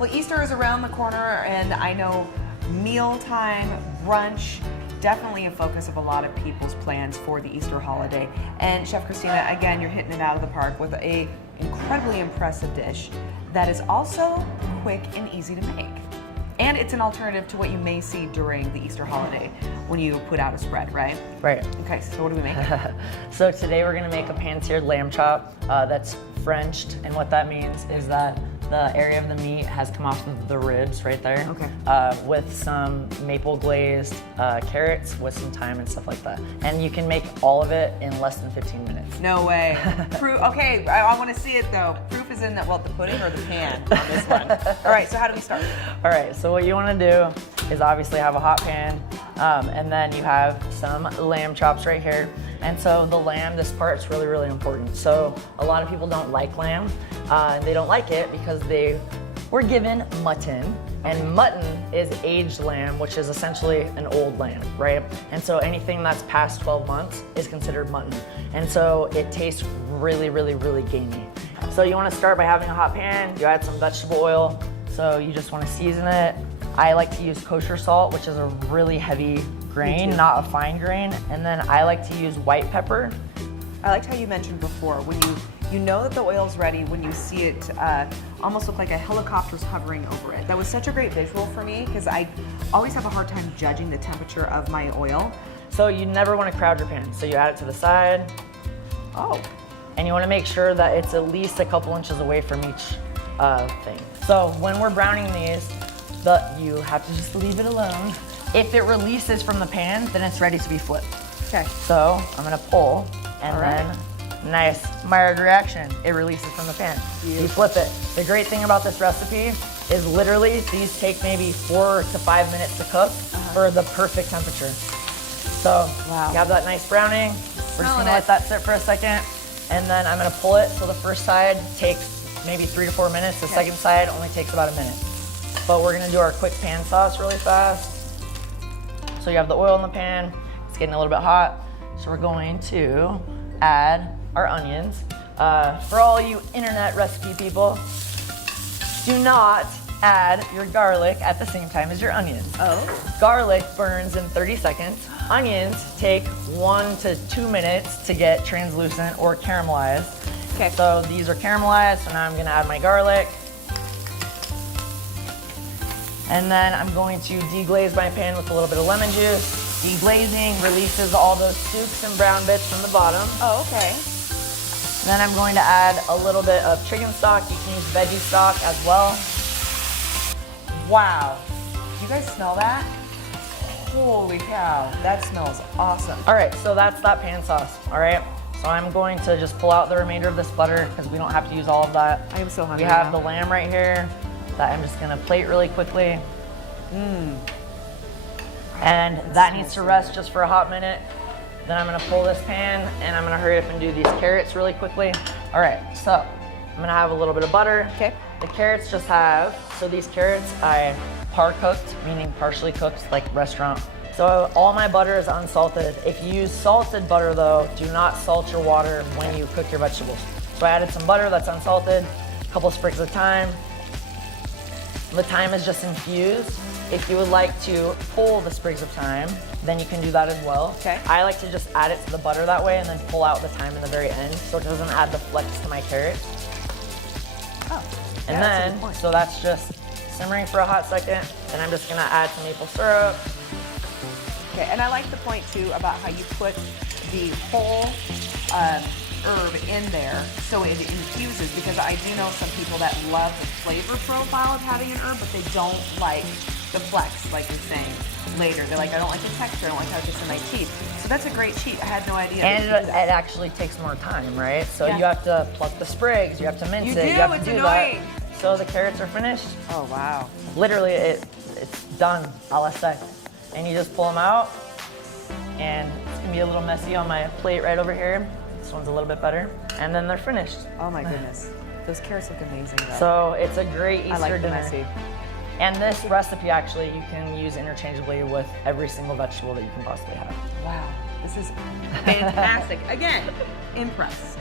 Well, Easter is around the corner, and I know mealtime, brunch, definitely a focus of a lot of people's plans for the Easter holiday. And Chef Christina, again, you're hitting it out of the park with a incredibly impressive dish that is also quick and easy to make. And it's an alternative to what you may see during the Easter holiday when you put out a spread, right? Right. Okay, so what do we make? So today we're gonna make a pan-seared lamb chop that's Frenched, and what that means is that the area of the meat has come off of the ribs right there. Okay. With some maple glazed carrots with some thyme and stuff like that. And you can make all of it in less than 15 minutes. No way. Proof. Okay, I want to see it though. Proof is in the pudding or the pan on this one. All right, so how do we start? All right, so what you want to do is obviously have a hot pan, and then you have some lamb chops right here. And so the lamb, this part's really, really important. So a lot of people don't like lamb, and they don't like it because they were given mutton, and mutton is aged lamb, which is essentially an old lamb, right? And so anything that's past 12 months is considered mutton. And so it tastes really, really, really gamey. So you want to start by having a hot pan, you add some vegetable oil, so you just want to season it. I like to use kosher salt, which is a really heavy grain, not a fine grain. And then I like to use white pepper. I liked how you mentioned before, when you know that the oil's ready, when you see it almost look like a helicopter's hovering over it. That was such a great visual for me because I always have a hard time judging the temperature of my oil. So you never want to crowd your pan. So you add it to the side. Oh. And you want to make sure that it's at least a couple inches away from each thing. So when we're browning these, you have to just leave it alone. If it releases from the pan, then it's ready to be flipped. Okay. So I'm gonna pull, and then nice mild reaction. It releases from the pan. You flip it. The great thing about this recipe is literally these take maybe 4 to 5 minutes to cook for the perfect temperature. So you have that nice browning. We're just gonna let that sit for a second, and then I'm gonna pull it. So the first side takes maybe 3 to 4 minutes. The second side only takes about a minute. But we're gonna do our quick pan sauce really fast. So you have the oil in the pan, it's getting a little bit hot. So we're going to add our onions. For all you internet recipe people, do not add your garlic at the same time as your onions. Oh. Garlic burns in 30 seconds. Onions take 1 to 2 minutes to get translucent or caramelized. Okay. So these are caramelized, so now I'm gonna add my garlic. And then I'm going to deglaze my pan with a little bit of lemon juice. Deglazing releases all those soups and brown bits from the bottom. Oh, okay. Then I'm going to add a little bit of chicken stock. You can use veggie stock as well. Wow. Do you guys smell that? Holy cow, that smells awesome. All right, so that's that pan sauce, all right? So I'm going to just pull out the remainder of this butter because we don't have to use all of that. I am so hungry. We have now. the lamb right here that I'm just gonna plate really quickly. And that needs to rest just for a hot minute. Then I'm gonna pull this pan and I'm gonna hurry up and do these carrots really quickly. All right, so I'm gonna have a little bit of butter. Okay. The carrots just have, so these carrots I par cooked, meaning partially cooked, like restaurant. So all my butter is unsalted. If you use salted butter though, do not salt your water when you cook your vegetables. So I added some butter that's unsalted, a couple sprigs of thyme. The thyme is just infused. If you would like to pull the sprigs of thyme, then you can do that as well. Okay. I like to just add it to the butter that way and then pull out the thyme in the very end so it doesn't add the flex to my carrots. Oh. And yeah, that's a good then, point. so that's just simmering for a hot second. Then I'm just gonna add some maple syrup. Okay, and I like the point too about how you put the whole herb in there so it infuses, because I do know some people that love the flavor profile of having an herb, but they don't like the flex, like you're saying later. They're like, I don't like the texture, I don't like how it gets in my teeth. So that's a great cheat. I had no idea. And it actually takes more time, right? So you have to pluck the sprigs, you have to mince You it, do, you have it's to do annoying. that. So the carrots are finished. Oh, wow. Literally, it's done, a la sec. And you just pull them out, and it's gonna be a little messy on my plate right over here. This one's a little bit better. And then they're finished. Oh my goodness. Those carrots look amazing though. So it's a great Easter I like the dinner. messy. And this recipe actually you can use interchangeably with every single vegetable that you can possibly have. Wow, this is fantastic. Again, impressed.